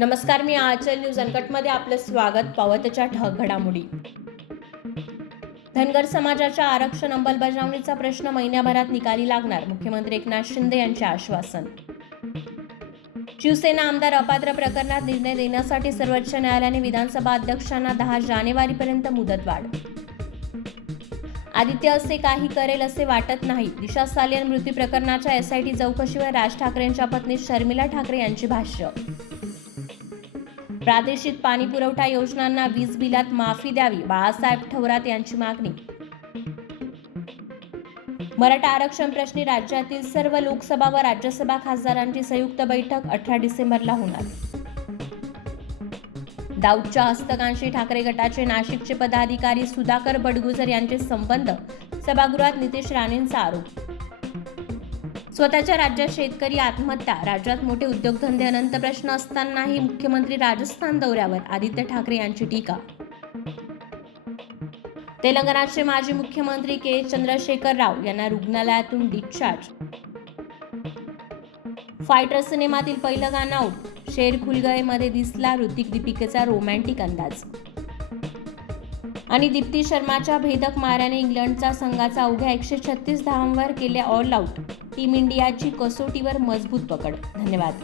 नमस्कार, मी आचल न्यूज अनकटमध्ये आपलं स्वागत. पावतच्या ठळक घडामोडी. धनगर समाजाच्या आरक्षण अंमलबजावणीचा प्रश्न महिन्याभरात निकाली लागणार, मुख्यमंत्री एकनाथ शिंदे यांचे आश्वासन. शिवसेना आमदार अपात्र प्रकरणात निर्णय देण्यासाठी सर्वोच्च न्यायालयाने विधानसभा अध्यक्षांना 10 जानेवारीपर्यंत मुदतवाढ. आदित्य असे काही करेल असे वाटत नाही. दिशा सालियन मृत्यू प्रकरणाच्या एसआयटी चौकशीवर राज ठाकरेंच्या पत्नी शर्मिला ठाकरे यांची भाष्य. प्रादेशिक पाणी पुरवठा योजनांना वीज बिलात माफी द्यावी, बाळासाहेब थोरात यांची मागणी. मराठा आरक्षण प्रश्नी राज्यातील सर्व लोकसभा व राज्यसभा खासदारांची संयुक्त बैठक 18 डिसेंबरला होणार. दाऊदच्या हस्तकांशी ठाकरे गटाचे नाशिकचे पदाधिकारी सुधाकर बडगुजर यांचे संबंध, सभागृहात नितेश राणेंचा आरोप. स्वतःच्या राज्यात शेतकरी आत्महत्या, राज्यात मोठे उद्योगधंदे अनंत प्रश्न असतानाही मुख्यमंत्री राजस्थान दौऱ्यावर, आदित्य ठाकरे यांची टीका. तेलंगणाचे माजी मुख्यमंत्री के चंद्रशेखर राव यांना रुग्णालयातून डिस्चार्ज. फायटर सिनेमातील पहिलं गाणं आऊट. शेर खुल गए मध्ये दिसला ऋतिक दीपिकेचा रोमॅन्टिक अंदाज. आणि दीप्ती शर्माच्या भेदक माऱ्याने इंग्लंडचा संघाचा अवघ्या 136 धावांवर केले ऑल आऊट. टीम इंडियाची कसोटीवर मजबूत पकड. धन्यवाद.